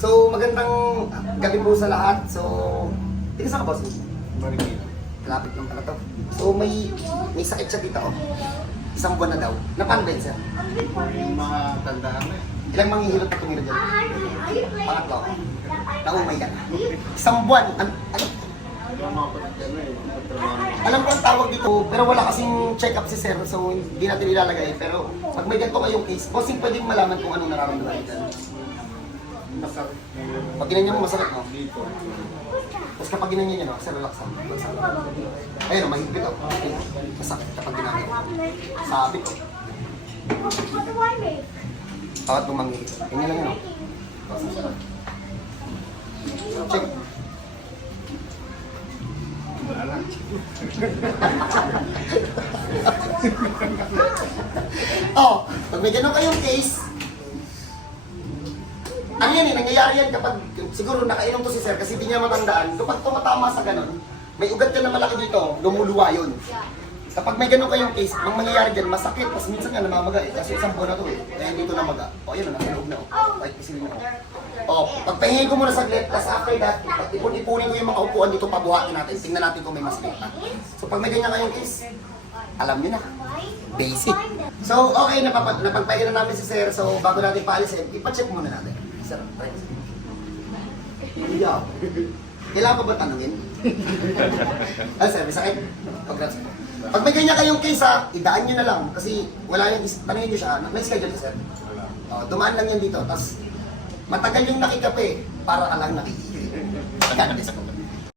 So, magandang gabi po sa lahat. So, tingnan sa ka, boss. Marikina. Lapit lang pala to. So, may may sakit siya dito, oh. Isang buwan na daw. Na paano ba yun, sir? Yung mga tandaan na eh. Ilang manghihilot na tumira dyan? Pangatlo. Naumay ka na. Isang buwan. An ano? Eh. Alam ko ang tawag dito, pero wala kasing check-up si sir, so hindi natin ilalagay. Pero pag may ganito kayong case, bossing pwedeng malaman kung anong nararamdaman niya. Ngayon. Pag ginanyan mo, masakit mo. Dito. Tapos kapag ginanyan niya, no, sir, relax lang. Relax lang. Ayun, oh, mahigpit oh. Masakit kapag ginanyan. Sabi ko. Bawat bumangi. Ganyan lang yun, oh. Check. Oh, pag may ganun kayong case, ano yan eh, nangyayari yan kapag, siguro nakainom to si sir kasi di niya matandaan, kapag tumatama sa ganun, may ugat ka na malaki dito, lumuluwa yun. Kapag may ganun kayong case, ang mangyayari dyan, masakit, tapos minsan nga namamaga eh, kasi isang buwan na to eh, kaya dito namaga. O yun, nasa loob na o, kahit pisilin mo. O, pagpahingin ko muna saglit, tapos after that, ipon-ipunin ko yung mga upuan dito, pabuhatin natin, tingnan natin kung may masakit na. So pag may ganyan kayong case, alam niyo na. Basic. So, okay, napap napagpahinga na namin si Sir. So, bago natin paalisin, ipacheck muna natin. Sir, try. Yeah. Kailangan pa ba tanungin? ah, sir, may sakit? Congrats. Pag may ganyan kayong case ha, idaan nyo na lang. Kasi wala yung, tanungin nyo siya, may schedule si Sir. Wala. Oh, dumaan lang yan dito. Tapos, matagal yung nakikape para ka lang nakikinig. Magkano din sa